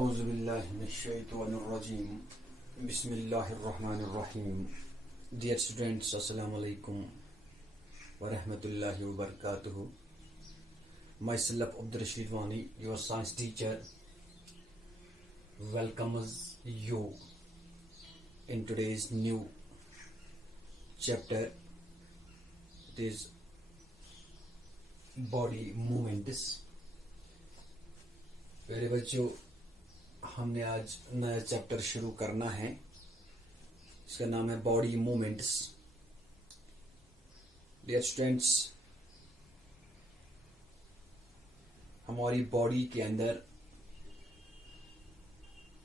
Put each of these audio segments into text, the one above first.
Auzubillahiminash-shaytanir-rajim. Bismillahir-rahmanir-rahim. Dear students, Assalamu alaikum wa rahmatullahi wa barakatuhu. Myself Abdur Rashid Wani, your science teacher, welcomes you in today's new chapter. It is body movements. मेरे बच्चों, हमने आज नया chapter शुरू करना है। इसका नाम है बॉडी मूवमेंट्स। डियर स्टूडेंट्स, हमारी बॉडी के अंदर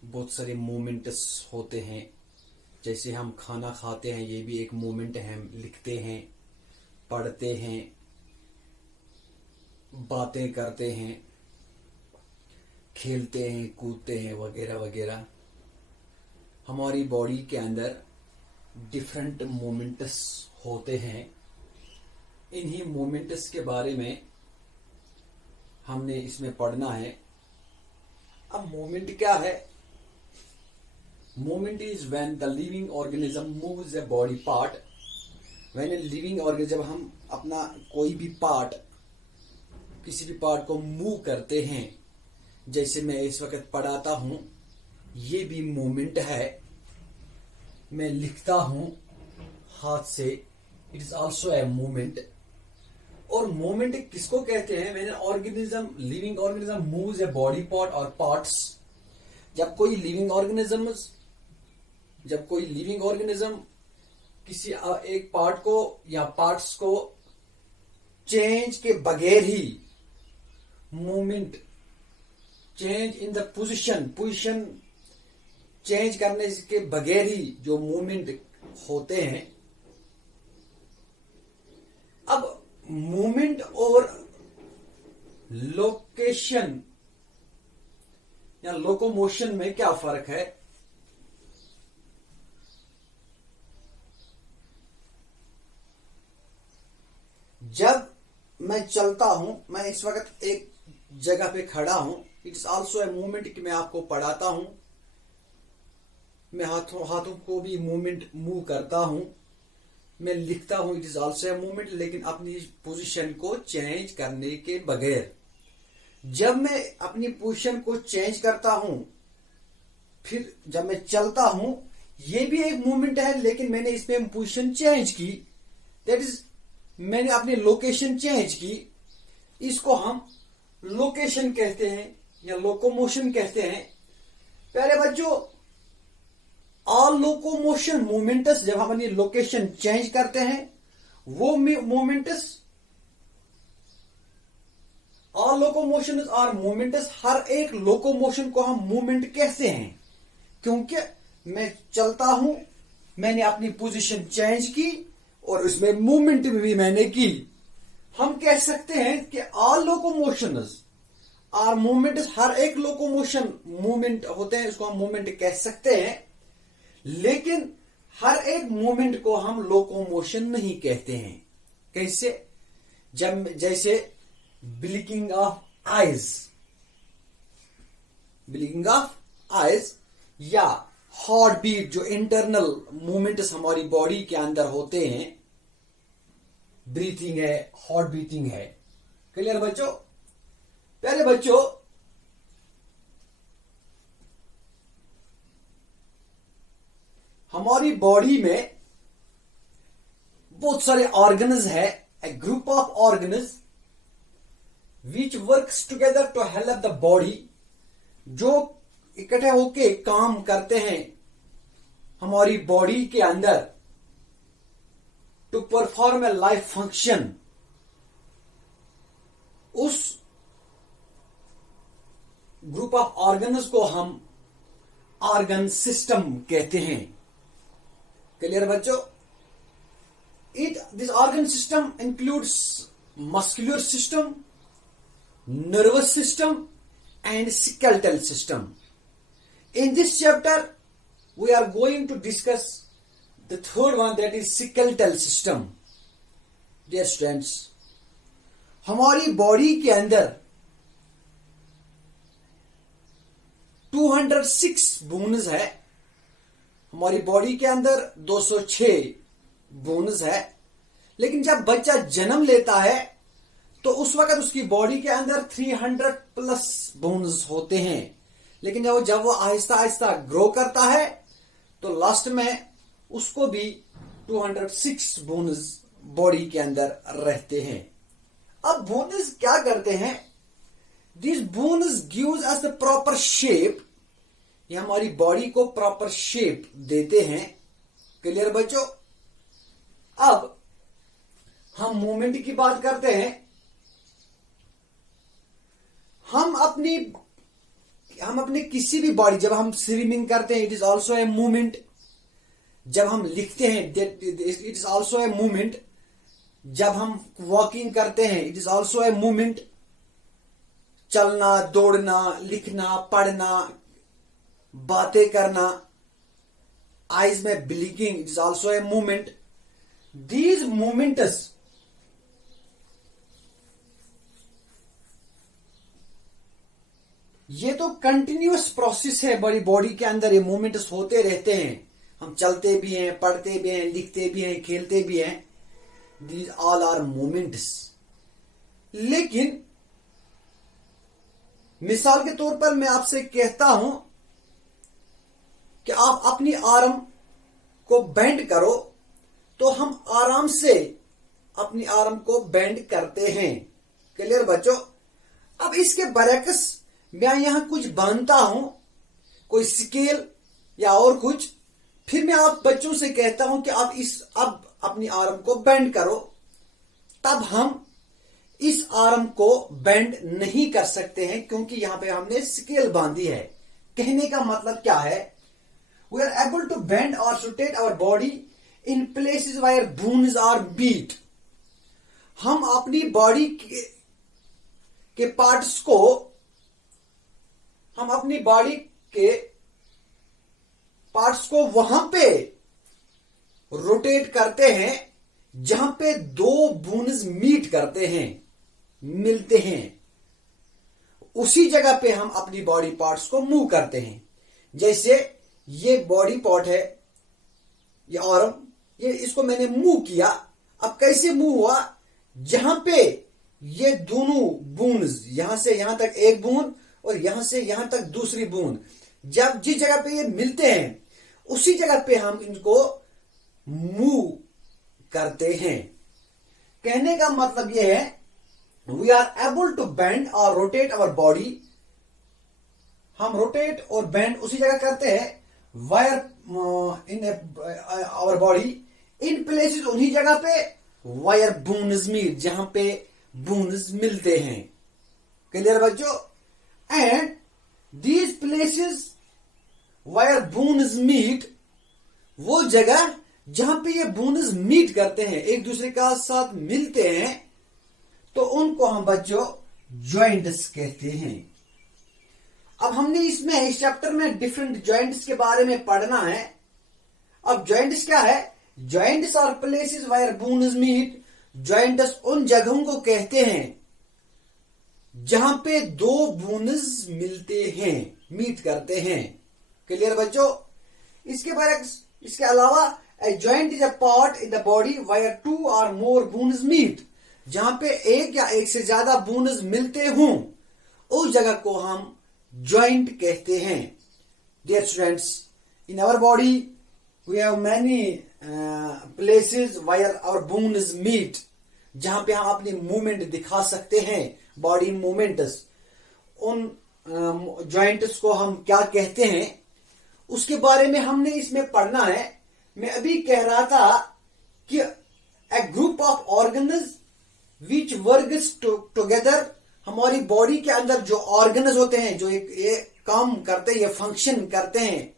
बहुत सारे मूवमेंट्स होते हैं। जैसे हम खाना खाते हैं, ये भी एक मूवमेंट है। हम लिखते हैं, पढ़ते हैं, बातें करते हैं, खेलते हैं, कूदते हैं, वगैरह वगैरह। हमारी बॉडी के अंदर डिफरेंट मूवमेंट्स होते हैं। इन्हीं मूवमेंट्स के बारे में हमने इसमें पढ़ना है। अब मूवमेंट क्या है? Movement is when the living organism moves a body part. When a living organism, जब हम अपना कोई भी पार्ट, किसी भी पार्ट को मूव करते हैं, जैसे मैं इस वक्त पढ़ाता हूं, ये भी मूवमेंट है। मैं लिखता हूं हाथ से, it is also a movement. और मूवमेंट किसको कहते हैं? मैंने organism, living organism moves a body part और पार्ट्स। जब कोई लिविंग ऑर्गेनिज्म किसी एक पार्ट को या पार्ट्स को चेंज के बगैर ही movement, change in the position change करने के बगैर ही जो मूवमेंट होते हैं। अब मूवमेंट और लोकेशन या लोकोमोशन में क्या फर्क है? जब मैं चलता हूं, मैं इस वक्त एक जगह पे खड़ा हूं, it is also a movement कि मैं आपको पढ़ाता हूं। मैं हाथों को भी मूव करता हूं। मैं लिखता हूं, it is also a movement, लेकिन अपनी पोजीशन को चेंज करने के बगैर। जब मैं अपनी पोजीशन को चेंज करता हूं, फिर जब मैं चलता हूं, ये भी एक मूवमेंट है, लेकिन मैंने इसमें पोजीशन चेंज की। दैट इज, मैंने अपनी लोकेशन चेंज की। इसको हम लोकेशन कहते हैं या लोकोमोशन कहते हैं। प्यारे बच्चों, ऑल लोकोमोशन मूवमेंट्स, जब हम अपनी लोकेशन चेंज करते हैं, वो movements, all locomotion are movements, हर एक लोकोमोशन को हम मूवमेंट कहते हैं। क्योंकि मैं चलता हूं, मैंने अपनी पोजीशन चेंज की और उसमें मूवमेंट भी मैंने की। हम कह सकते हैं कि ऑल लोकोमोशंस आर मूवमेंट्स, हर एक लोकोमोशन मूवमेंट होते हैं, इसको हम मूवमेंट कह सकते हैं। लेकिन हर एक मूवमेंट को हम लोकोमोशन नहीं कहते हैं। कैसे? जैसे ब्लिंकिंग ऑफ आइज या हार्ट बीट, जो इंटरनल मूवमेंट्स हमारी बॉडी के अंदर होते हैं। ब्रीथिंग है, हार्ट बीटिंग है। क्लियर बच्चों? प्यारे बच्चों, हमारी बॉडी में बहुत सारे ऑर्गन्स है। A group of organs which works together to help the body, जो इकट्ठे होके काम करते हैं हमारी बॉडी के अंदर, to perform a life function. उस ग्रुप ऑफ ऑर्गन्स को हम ऑर्गन सिस्टम कहते हैं। क्लियर बच्चों? This organ system includes muscular system, nervous system and skeletal system. In this chapter, we are going to discuss the third one, that is skeletal system. Dear students, हमारी body के अंदर 206 bones है, हमारी body के अंदर 206 bones है। लेकिन जब बच्चा जन्म लेता है तो उस वक्त उसकी बॉडी के अंदर 300 प्लस बोन्स होते हैं। लेकिन जब वो आहिस्ता आहिस्ता ग्रो करता है तो लास्ट में उसको भी 206 बोन्स बॉडी के अंदर रहते हैं। अब बोन्स क्या करते हैं? This bones gives us the proper shape, ये हमारी बॉडी को प्रॉपर शेप देते हैं। क्लियर बच्चों? अब हम मूवमेंट की बात करते हैं। हम अपने किसी भी बॉडी, जब हम स्विमिंग करते हैं it is also a movement, जब हम लिखते हैं it is also a movement, जब हम वॉकिंग करते हैं it is also a movement, चलना, दौड़ना, लिखना, पढ़ना, बातें करना, आईज में blinking it is also a movement. These movements ये तो कंटिन्यूअस प्रोसेस है, बड़ी बॉडी के अंदर ये मूवमेंट्स होते रहते हैं। हम चलते भी हैं, पढ़ते भी हैं, लिखते भी हैं, खेलते भी हैं। These all are movements. लेकिन मिसाल के तौर पर मैं आपसे कहता हूं कि आप अपनी आर्म को बेंड करो, तो हम आराम से अपनी आर्म को बेंड करते हैं। क्लियर बच्चों? अब इसके बरक्स मैं यहां कुछ बांधता हूं, कोई स्केल या और कुछ, फिर मैं आप बच्चों से कहता हूं कि आप अब अपनी आर्म को बेंड करो, तब हम इस आर्म को बेंड नहीं कर सकते हैं क्योंकि यहां पे हमने स्केल बांधी है। कहने का मतलब क्या है? We are able to bend और rotate our body in places where bones are beat. हम अपनी बॉडी के पार्ट्स को, हम अपनी बॉडी के पार्ट्स को वहां पे रोटेट करते हैं जहां पे दो बोन्स मीट करते हैं, मिलते हैं। उसी जगह पे हम अपनी बॉडी पार्ट्स को मूव करते हैं। जैसे ये बॉडी पार्ट है, ये आर्म, ये इसको मैंने मूव किया। अब कैसे मूव हुआ? जहां पे ये दोनों बोन्स, यहां से यहां तक एक बूंद और यहां से यहां तक दूसरी बूंद, जब जिस जगह पे ये मिलते हैं उसी जगह पे हम इनको मूव करते हैं। कहने का मतलब यह है we are able to bend और रोटेट आवर बॉडी। हम रोटेट और बेंड उसी जगह करते हैं where in our body in places, उन्हीं जगह पे वायर बोन्स मीट, जहां पे बोन्स मिलते हैं। क्लियर बच्चों? And these places where bones meet, वो जगह जहां पे ये बोन्स मीट करते हैं, एक दूसरे का साथ मिलते हैं, तो उनको हम बच्चों जॉइंट्स कहते हैं। अब हमने इसमें इस चैप्टर में डिफरेंट जॉइंट्स के बारे में पढ़ना है। अब जॉइंट्स क्या है? Joints are places where bones meet. Joints उन जगहों को कहते हैं जहां पे दो बोन्स मिलते हैं, मीट करते हैं। क्लियर बच्चों? इसके अलावा a joint is a part in the body where two or more bones meet। जहां पे एक या एक से ज्यादा बोन्स मिलते हों, उस जगह को हम जॉइंट कहते हैं। Dear students, in our body we have many places where our bones meet, जहां पे हम अपनी मूवमेंट दिखा सकते हैं, बॉडी मूवमेंट्स। उन जॉइंट्स को हम क्या कहते हैं उसके बारे में हमने इसमें पढ़ना है। मैं अभी कह रहा था कि a group of organs which works together, हमारी बॉडी के अंदर जो ऑर्गन्स होते हैं, जो ये काम करते हैं, ये फंक्शन करते हैं,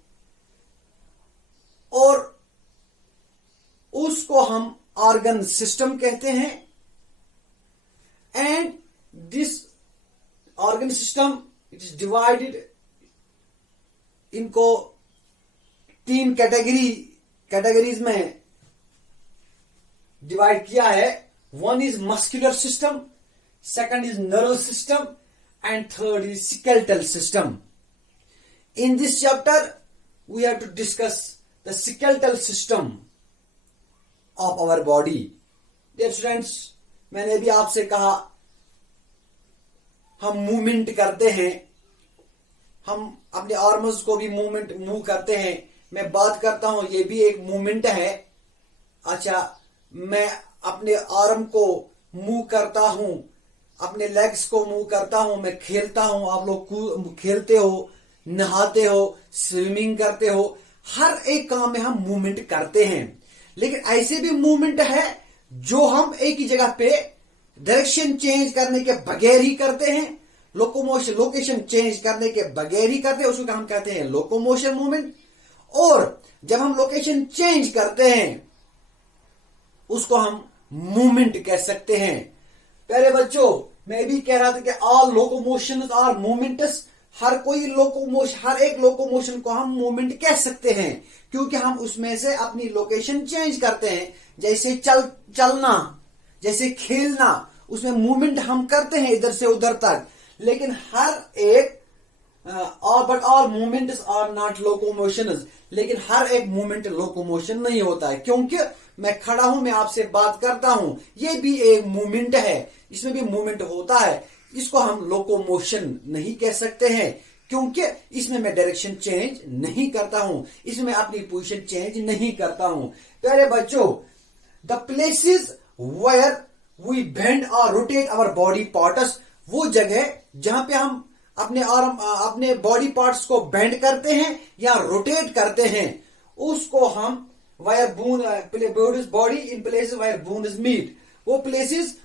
और उसको हम ऑर्गन सिस्टम कहते हैं। And this organ system it is divided, इनको तीन कैटेगरीज में डिवाइड किया है। One is muscular system, second is nerve system and third is skeletal system. In this chapter, we have to discuss the skeletal system of our body. Dear students, मैंने भी आपसे कहा हम मूवमेंट करते हैं, हम अपने आर्म्स को भी मूव करते हैं। मैं बात करता हूं, ये भी एक मूवमेंट है। अच्छा, मैं अपने आर्म को मूव करता हूं, अपने लेग्स को मूव करता हूं, मैं खेलता हूं, आप लोग खेलते हो, नहाते हो, स्विमिंग करते हो, हर एक काम में हम मूवमेंट करते हैं। लेकिन ऐसे भी मूवमेंट है जो हम एक ही जगह पे डायरेक्शन चेंज करने के बगैर ही करते हैं, लोकेशन चेंज करने के बगैर ही करते हैं, उसको हम कहते हैं लोकोमोशन मूवमेंट। और जब हम लोकेशन चेंज करते हैं उसको हम मूवमेंट कह सकते हैं। प्यारे बच्चों, मैं भी कह रहा था कि ऑल लोकोमोशन आर मूवमेंट्स, हर एक लोकोमोशन को हम मूवमेंट कह सकते हैं, क्योंकि हम उसमें से अपनी लोकेशन चेंज करते हैं। जैसे चलना, जैसे खेलना, उसमें मूवमेंट हम करते हैं इधर से उधर तक। लेकिन हर एक but all movements are not locomotions, लेकिन हर एक मूवमेंट लोकोमोशन नहीं होता है। क्योंकि मैं खड़ा हूं, मैं आपसे बात करता हूं, ये भी एक मूवमेंट है, इसमें भी मूवमेंट होता है। इसको हम लोकोमोशन नहीं कह सकते हैं, क्योंकि इसमें मैं डायरेक्शन चेंज नहीं करता हूं, इसमें मैं अपनी पोजीशन चेंज नहीं करता हूं। प्यारे बच्चों, the places where we bend और रोटेट आवर बॉडी पार्ट्स, वो जगह जहां पे हम अपने बॉडी पार्ट्स को बेंड करते हैं या रोटेट करते हैं, उसको हम where body in places where bone is meet, वो प्लेसेस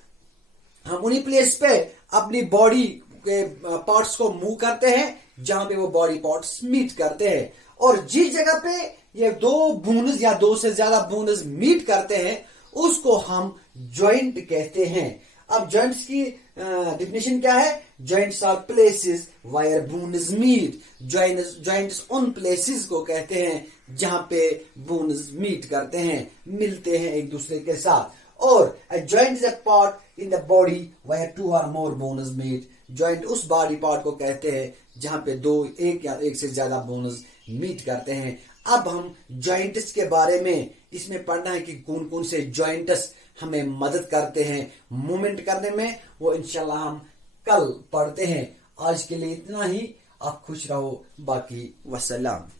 हम उन्हीं प्लेस पे अपनी बॉडी के पार्ट्स को मूव करते हैं जहां पे वो बॉडी पार्ट्स मीट करते हैं। और जिस जगह पे ये दो बोन्स या दो से ज्यादा बोन्स मीट करते हैं उसको हम जॉइंट कहते हैं। अब जॉइंट्स की डेफिनेशन क्या है? Joints are places where bones meet. Joints उन प्लेसेस को कहते हैं जहां पे बोन्स मीट करते हैं, मिलते हैं एक दूसरे के साथ। और a joint is a part in the body where two or more bones meet. Joint उस बॉडी पार्ट को कहते हैं जहां पे एक या एक से ज्यादा बोन्स मीट करते हैं। अब हम जॉइंट्स के बारे में इसमें पढ़ना है कि कौन कौन से जॉइंट्स हमें मदद करते हैं मूवमेंट करने में, वो इंशाल्लाह हम कल पढ़ते हैं। आज के लिए इतना ही, आप खुश रहो, बाकी वसलाम।